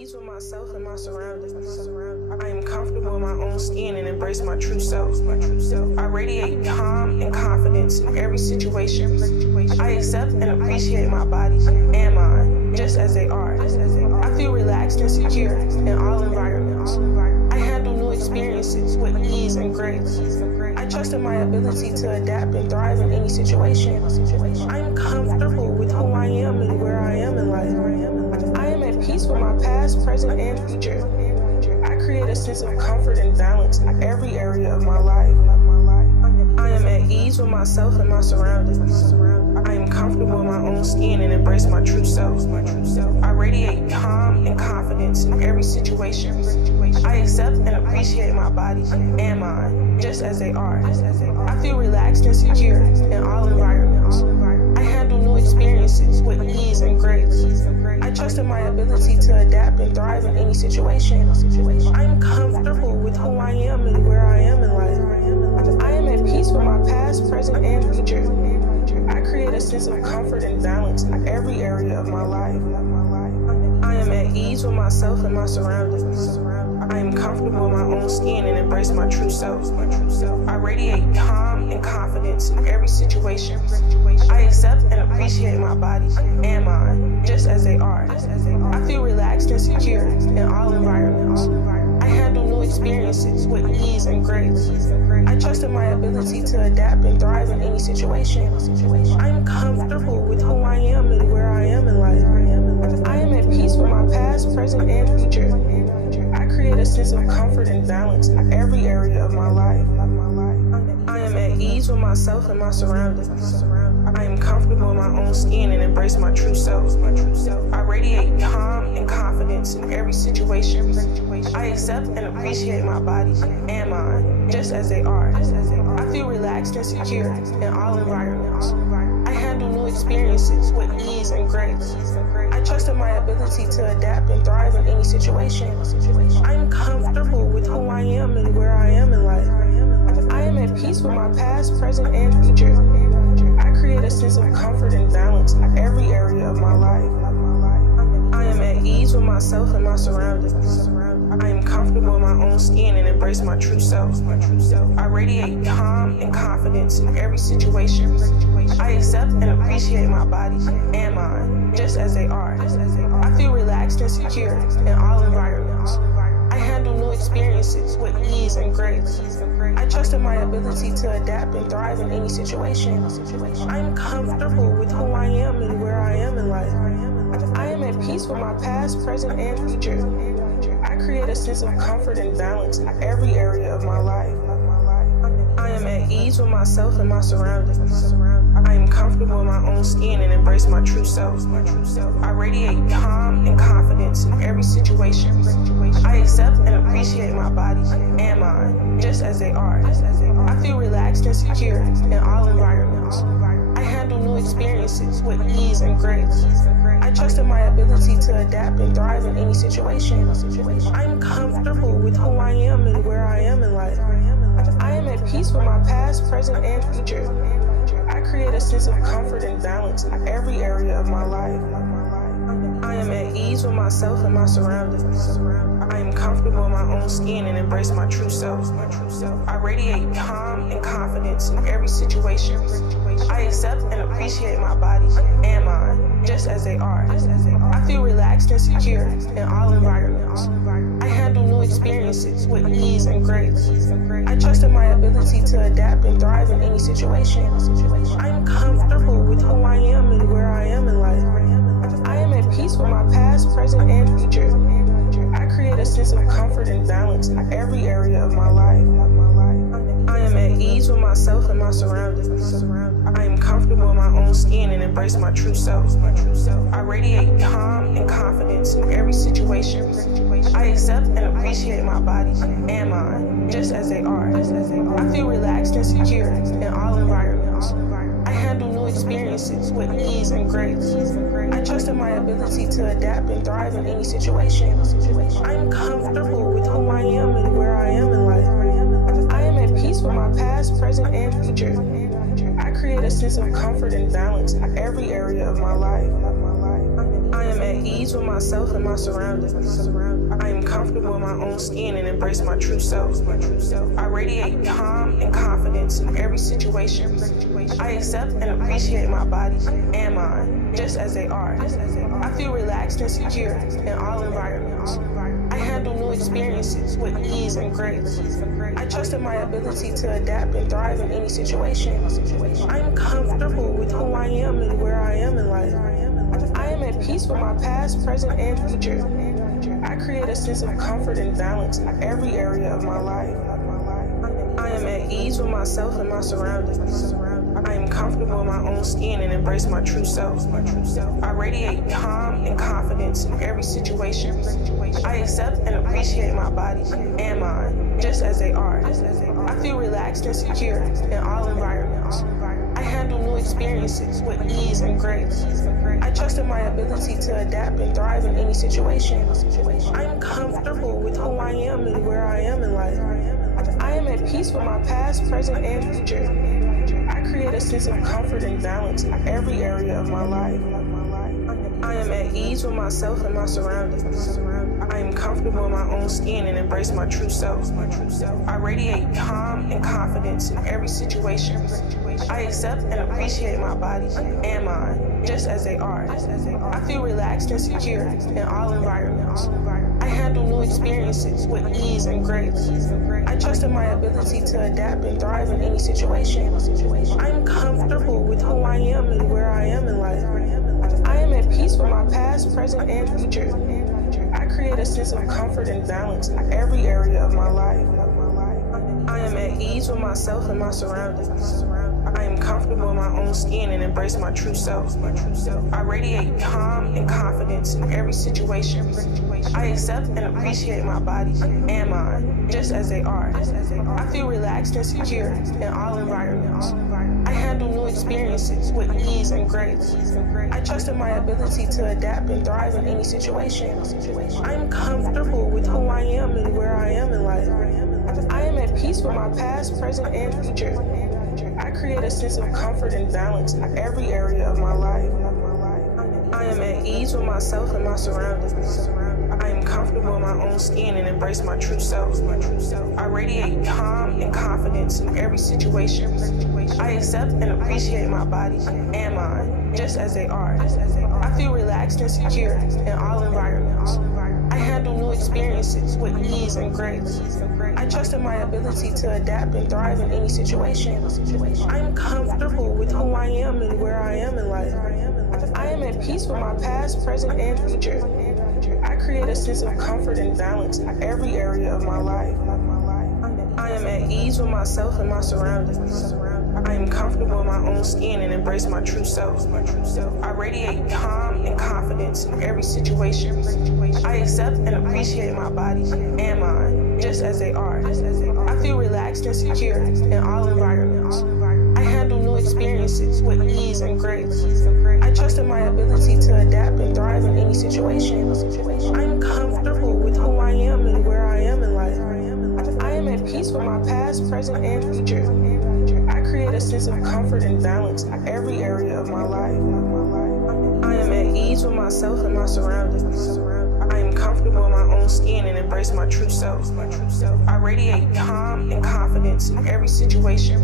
ease with myself and my surroundings. I am comfortable in my own skin and embrace my true self. I radiate calm and confidence in every situation. I accept and appreciate my body and mind just as they are. I feel relaxed and secure in all environments. I handle new experiences with ease and grace. I trust in my ability to adapt and thrive in any situation. I am comfortable with who I am and where I am in life. I am at peace with my past, present, and future. I create a sense of comfort and balance in every area of my life. I am at ease with myself and my surroundings. I am comfortable in my own skin and embrace my true self. I radiate calm and confidence in every situation. I accept and appreciate my body and mind just as they are. I feel relaxed and secure in all environments. I handle new experiences with ease and grace. I trust in my ability to adapt and thrive in any situation. I am comfortable with who I am and where I am in life. I am at peace with my past, present, and future. I create a sense of comfort and balance in every area of my life. I am at ease with myself and my surroundings. I am comfortable in my own skin and embrace my true self. I radiate calm and confidence in every situation. I accept and appreciate my body and mind just as they are. I feel relaxed and secure in all environments. I handle new experiences with ease and grace. I trust in my ability to adapt and thrive in any situation. I am comfortable with who I am and where I am in life. I am at peace with my past, present, and future. I create a sense of comfort and balance in every area of my life. I am at ease with myself and my surroundings. I am comfortable in my own skin and embrace my true self. I radiate calm and confidence in every situation. I accept and appreciate my body and mind just as they are. I feel relaxed and secure in all environments. I handle new experiences with ease and grace. I trust in my ability to adapt and thrive in any situation. I am comfortable with who I am and where I am in life. I am at peace with my past, present, and future. I create a sense of comfort and balance in every area of my life. I am at ease with myself and my surroundings. I am comfortable in my own skin and embrace my true self. I radiate calm and confidence in every situation. I accept and appreciate my body and mind just as they are. I feel relaxed and secure in all environments. I handle new experiences with ease and grace. I trust in my ability to adapt and thrive in any situation. I am comfortable with who I am and where I am in life. I am at peace with my past, present, and future. I create a sense of comfort and balance in every area of my life. I am at ease with myself and my surroundings. I am comfortable in my own skin and embrace my true self. I radiate calm and confidence in every situation. I accept and appreciate my body and mind just as they are. I feel relaxed and secure in all environments. I handle new experiences with ease and grace. I trust in my ability to adapt and thrive in any situation. I am comfortable with who I am and where I am in life. I am at peace with my past, present, and future. I create a sense of comfort and balance in every area of my life. I am at ease with myself and my surroundings. I am comfortable in my own skin and embrace my true self. I radiate calm and confidence in every situation. I accept and appreciate my body and mind just as they are. I feel relaxed and secure in all environments. I handle new experiences with ease and grace. I trust in my ability to adapt and thrive in any situation. I am comfortable with who I am and where I am in life. I am at peace with my past, present, and future. I create a sense of comfort and balance in every area of my life. I am at ease with myself and my surroundings. I am comfortable in my own skin and embrace my true self. I radiate calm and confidence in every situation. I accept and appreciate my body and mind just as they are. I feel relaxed and secure in all environments. I handle new experiences with ease and grace. I trust in my ability to adapt and thrive in any situation. I am comfortable with who I am and where I am in life. I am at peace with my past, present, and future. I create a sense of comfort and balance in every area of my life. I am at ease with myself and my surroundings. I am comfortable in my own skin and embrace my true self. I radiate calm and confidence in every situation. I accept and appreciate my body and mind just as they are. I feel relaxed and secure in all environments. I handle new experiences with ease and grace. I trust in my ability to adapt and thrive in any situation. I am comfortable with who I am and where I am in life. I am at peace with my past, present, and future. I create a sense of comfort and balance in every area of my life. I am at ease with myself and my surroundings. I am comfortable in my own skin and embrace my true self. I radiate calm and confidence in every situation. I accept and appreciate my body and mind just as they are. I feel relaxed and secure in all environments. I handle new experiences with ease and grace. I trust in my ability to adapt and thrive in any situation. I am comfortable with who I am and where I am in life. I am at peace with my past, present, and future. I create a sense of comfort and balance in every area of my life. I am at ease with myself and my surroundings. I am comfortable in my own skin and embrace my true self. I radiate calm and confidence in every situation. I accept and appreciate my body and mind just as they are. I feel relaxed and secure in all environments. I handle new experiences with ease and grace. I trust in my ability to adapt and thrive in any situation. I am comfortable with who I am and where I am in life. I am at peace with my past, present, and future. I create a sense of comfort and balance in every area of my life. I am at ease with myself and my surroundings. I am comfortable in my own skin and embrace my true self. I radiate calm and confidence in every situation. I accept and appreciate my body and mind just as they are. I feel relaxed and secure in all environments. I handle new experiences with ease and grace. I trust in my ability to adapt and thrive in any situation. I am comfortable with who I am and where I am in life. I am at peace with my past, present, and future. I create a sense of comfort and balance in every area of my life. I am at ease with myself and my surroundings. I am comfortable in my own skin and embrace my true self. I radiate calm and confidence in every situation. I accept and appreciate my body and mind just as they are. I feel relaxed and secure in all environments. I handle new experiences with ease and grace. I trust in my ability to adapt and thrive in any situation. I am comfortable with who I am and where I am in life. I am at peace with my past, present, and future. I create a sense of comfort and balance in every area of my life. I am at ease with myself and my surroundings. I am comfortable in my own skin and embrace my true self. I radiate calm and confidence in every situation. I accept and appreciate my body and mind just as they are. I feel relaxed and secure in all environments. I handle new experiences with ease and grace. I trust in my ability to adapt and thrive in any situation. I am comfortable with who I am and where I am in life. I am at peace with my past, present, and future. I create a sense of comfort and balance in every area of my life. I am at ease with myself and my surroundings. I am comfortable in my own skin and embrace my true self. I radiate calm and confidence in every situation.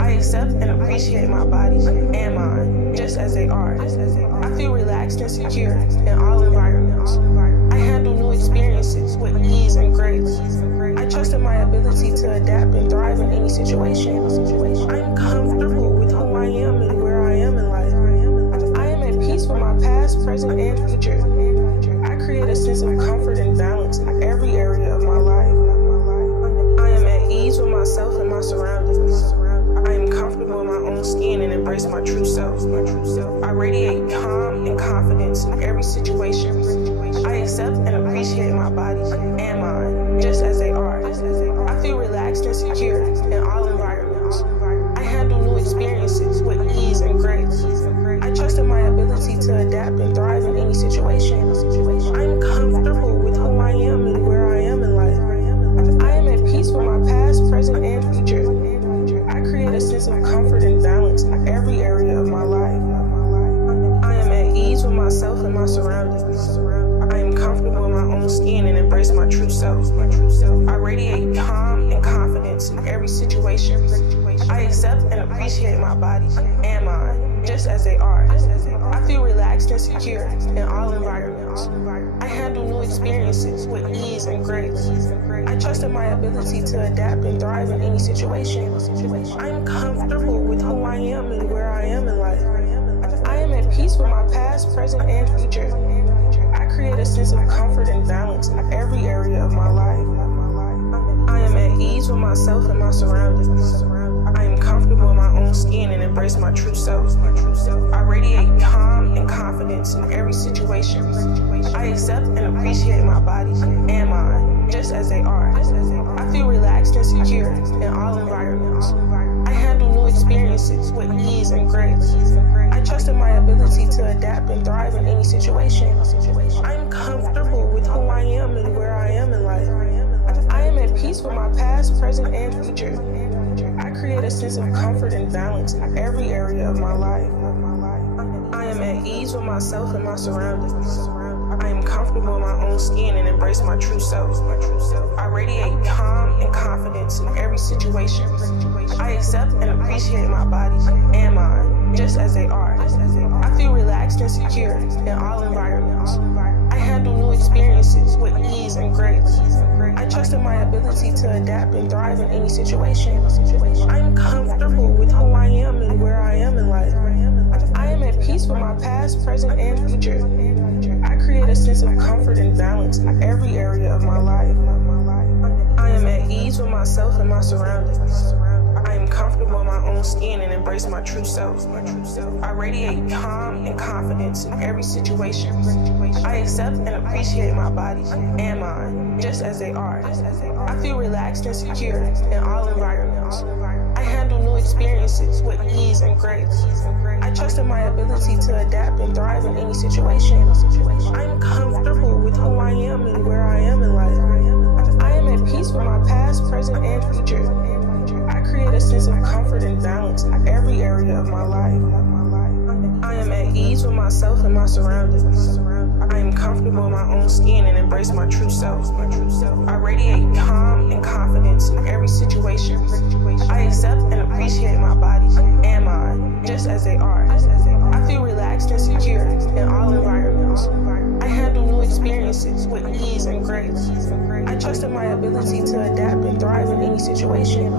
I accept and appreciate my body and mind just as they are. I feel relaxed and secure in all environments. I handle new experiences with ease and grace. I trust in my ability to adapt and thrive in any situation. I am comfortable with who I am and where I am in life. I am at peace with my past, present, and future. I create a sense of comfort and balance in every area of my life. I am at ease with myself and my surroundings. I am comfortable in my own skin and embrace my true self. I radiate calm and confidence in every situation. I accept and appreciate my body and mind just as they are. I feel relaxed and secure in all environments. I handle new experiences with ease and grace. I trust in my ability to adapt and thrive in any situation. I am comfortable with who I am and where I am in life. I am at peace with my past, present, and future. I create a sense of comfort and balance in every area of my life. I am at ease with myself and my surroundings. embrace my true self. I radiate calm and confidence in every situation. I accept and appreciate my body and mind just as they are. I feel relaxed and secure in all environments. I handle new experiences with ease and grace. I trust in my ability to adapt and thrive in any situation. I'm comfortable with who I am and where I am in life. I am at peace with my past, present, and future. I create a sense of comfort and balance in every area of my life. I am at ease with myself and my surroundings. I am comfortable in my own skin and embrace my true self. I radiate calm and confidence in every situation. I accept and appreciate my body and mind just as they are. I feel relaxed and secure in all environments. I handle new experiences with ease and grace. I trust in my ability to adapt and thrive in any situation. I'm comfortable with who I am and where I am in life. I am at peace with my past, present, and future. I create a sense of comfort and balance in every area of my life. I am at ease with myself and my surroundings. I am comfortable in my own skin and embrace my true self. I radiate calm and confidence in every situation. I accept and appreciate my body and mind just as they are. I feel relaxed and secure in all environments. I handle new experiences with ease and grace. I trust in my ability to adapt and thrive in any situation. I'm comfortable with who I am and where I am in life. I am at peace with my past, present, and future. I create a sense of comfort and balance in every area of my life. I am at ease with myself and my surroundings. I am comfortable in my own skin and embrace my true self. I radiate calm and confidence in every situation. I accept and appreciate my body and mind just as they are. I feel relaxed and secure in all environments. I handle new experiences with ease and grace. I trust in my ability to adapt and thrive in any situation. I'm comfortable with who I am and where I am in life. I am at peace with my past, present, and future. I create a sense of comfort and balance in every area of my life. I am at ease with myself and my surroundings. I am comfortable in my own skin and embrace my true self. I radiate calm and confidence in every situation. I accept and appreciate my body and mind just as they are. I feel relaxed and secure in all environments. I handle new experiences with ease and grace. I trust in my ability to adapt and thrive in any situation.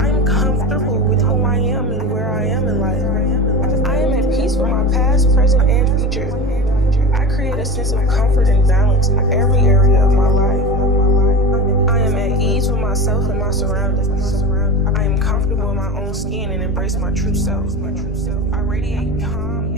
I'm comfortable with who I am and where I am in life. I am at peace with my past, present, and future. I create a sense of comfort and balance in every area of my life. I am at ease with myself and my surroundings. I am comfortable in my own skin and embrace my true self. I radiate calm